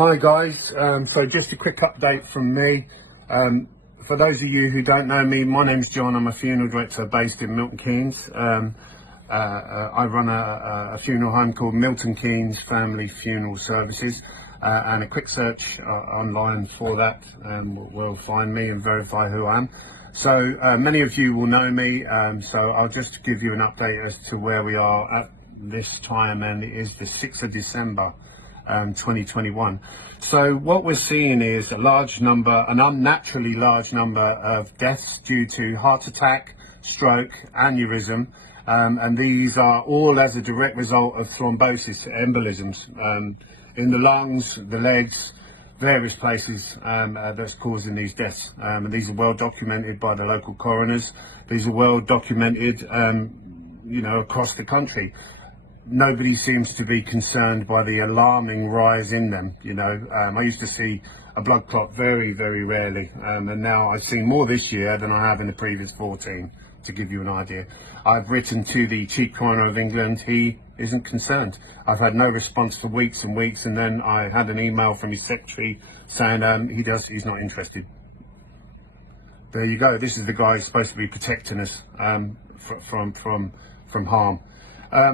Hi guys, so just a quick update from me. For those of you who don't know me, my name's John. I'm a funeral director based in Milton Keynes. I run a funeral home called Milton Keynes Family Funeral Services, and a quick search online for that will find me and verify who I am. So many of you will know me, so I'll just give you an update as to where we are at this time, and it is the 6th of December 2021. So what we're seeing is a large number, an unnaturally large number of deaths due to heart attack, stroke, aneurysm, and these are all as a direct result of thrombosis, embolisms in the lungs, the legs, various places that's causing these deaths. And these are well documented by the local coroners. These are well documented, across the country. Nobody seems to be concerned by the alarming rise in them. I used to see a blood clot very, very rarely, and now I've seen more this year than I have in the previous 14, to give you an idea. I've written to the Chief Coroner of England. He isn't concerned. I've had no response for weeks and weeks, and then I had an email from his secretary saying he's not interested. There you go. This is the guy who's supposed to be protecting us from harm.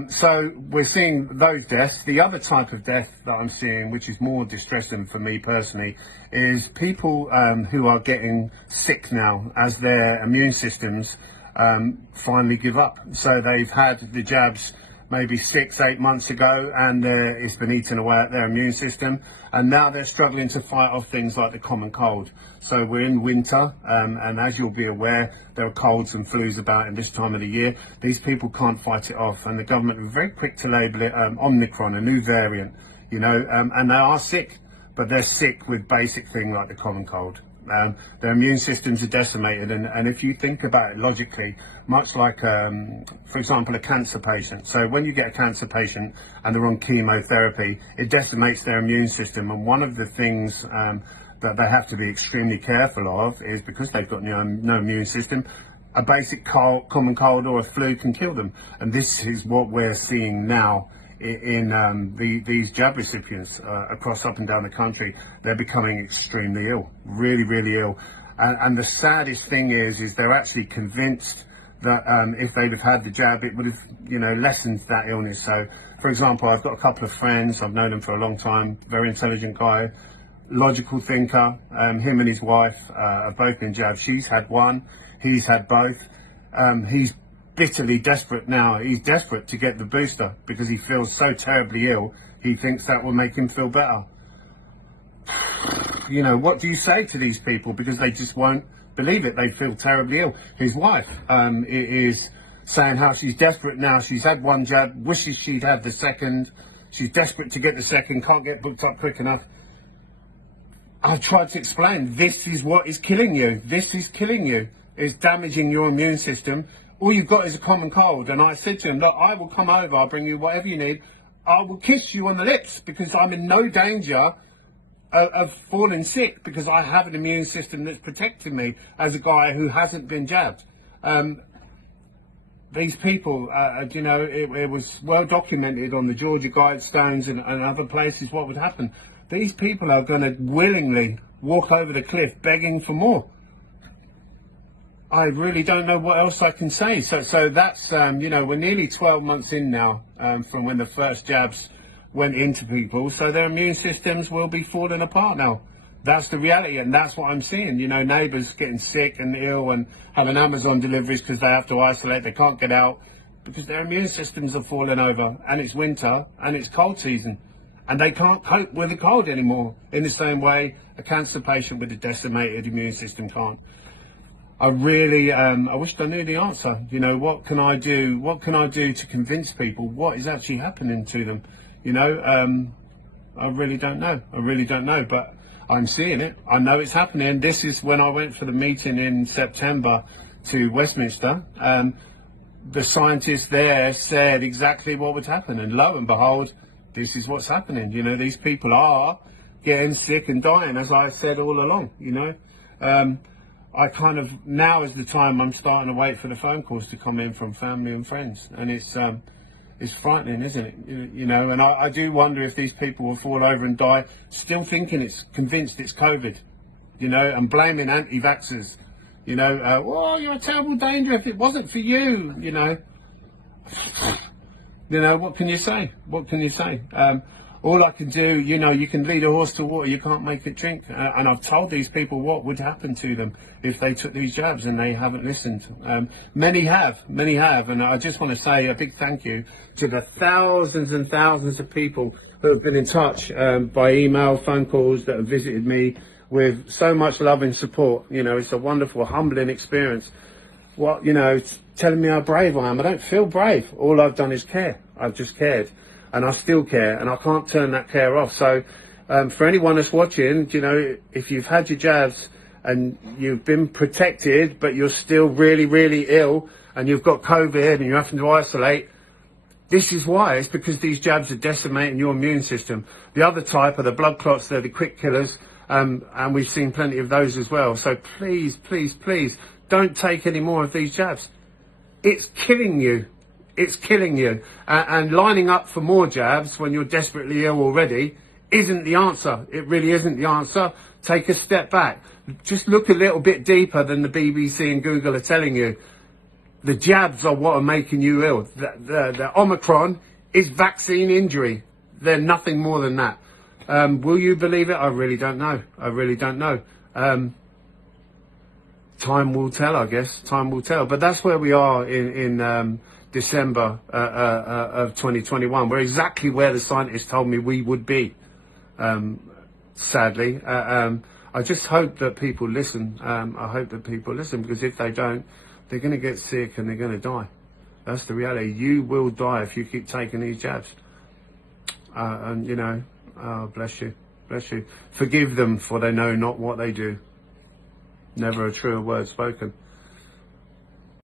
So we're seeing those deaths. The other type of death that I'm seeing, which is more distressing for me personally, is people who are getting sick now as their immune systems finally give up. So they've had the jabs maybe 6-8 months ago, and it's been eating away at their immune system, and now they're struggling to fight off things like the common cold. So we're in winter, and as you'll be aware, there are colds and flus about in this time of the year. These people can't fight it off, and the government were very quick to label it Omicron, a new variant, and they are sick, but they're sick with basic things like the common cold. Their immune systems are decimated, and if you think about it logically, much like, for example, a cancer patient. So when you get a cancer patient and they're on chemotherapy, it decimates their immune system, and one of the things that they have to be extremely careful of is, because they've got no immune system, a basic common cold or a flu can kill them. And this is what we're seeing now in these jab recipients across up and down the country. They're becoming extremely ill, really, really ill. And the saddest thing is they're actually convinced that if they'd have had the jab, it would have, lessened that illness. So, for example, I've got a couple of friends, I've known them for a long time, very intelligent guy, logical thinker. Him and his wife have both been jabbed. She's had one, he's had both. He's bitterly desperate now. He's desperate to get the booster because he feels so terribly ill. He thinks that will make him feel better. What do you say to these people? Because they just won't believe it. They feel terribly ill. His wife is saying how she's desperate now. She's had one jab, wishes she'd had the second. She's desperate to get the second, can't get booked up quick enough. I've tried to explain, this is what is killing you. This is killing you. It's damaging your immune system. All you've got is a common cold. And I said to him, look, I will come over, I'll bring you whatever you need. I will kiss you on the lips because I'm in no danger of falling sick, because I have an immune system that's protecting me as a guy who hasn't been jabbed. These people, it was well documented on the Georgia Guidestones and other places what would happen. These people are going to willingly walk over the cliff begging for more. I really don't know what else I can say. So that's, we're nearly 12 months in now from when the first jabs went into people. So their immune systems will be falling apart now. That's the reality, and that's what I'm seeing. Neighbours getting sick and ill and having Amazon deliveries because they have to isolate. They can't get out because their immune systems are falling over, and it's winter and it's cold season. And they can't cope with the cold anymore in the same way a cancer patient with a decimated immune system can't. I really, I wished I knew the answer. What can I do? What can I do to convince people what is actually happening to them? I really don't know. I really don't know, but I'm seeing it. I know it's happening. This is when I went for the meeting in September to Westminster. The scientists there said exactly what would happen, and lo and behold, this is what's happening. These people are getting sick and dying, as I said all along. I kind of, now is the time I'm starting to wait for the phone calls to come in from family and friends, and it's is frightening, isn't it? You know, and I do wonder if these people will fall over and die still thinking convinced it's COVID, you know, and blaming anti-vaxxers, you know, well, you're a terrible danger if it wasn't for you, you know. You know, what can you say? What can you say? All I can do, you know, you can lead a horse to water, you can't make it drink. And I've told these people what would happen to them if they took these jabs, and they haven't listened. Many have. And I just want to say a big thank you to the thousands and thousands of people who have been in touch by email, phone calls, that have visited me with so much love and support. You know, it's a wonderful, humbling experience. What, you know, telling me how brave I am. I don't feel brave. All I've done is care. I've just cared. And I still care, and I can't turn that care off. So for anyone that's watching, you know, if you've had your jabs and you've been protected, but you're still really, really ill, and you've got COVID and you're having to isolate, this is why. It's because these jabs are decimating your immune system. The other type are the blood clots. They're the quick killers, and we've seen plenty of those as well. So please, please, please, don't take any more of these jabs. It's killing you. It's killing you. And lining up for more jabs when you're desperately ill already isn't the answer. It really isn't the answer. Take a step back. Just look a little bit deeper than the BBC and Google are telling you. The jabs are what are making you ill. The Omicron is vaccine injury. They're nothing more than that. Will you believe it? I really don't know. I really don't know. Time will tell, I guess. Time will tell. But that's where we are in December of 2021. We're exactly where the scientists told me we would be, sadly. I just hope that people listen. I hope that people listen, because if they don't, they're going to get sick and they're going to die. That's the reality. You will die if you keep taking these jabs. And, you know, bless you. Bless you. Forgive them, for they know not what they do. Never a truer word spoken.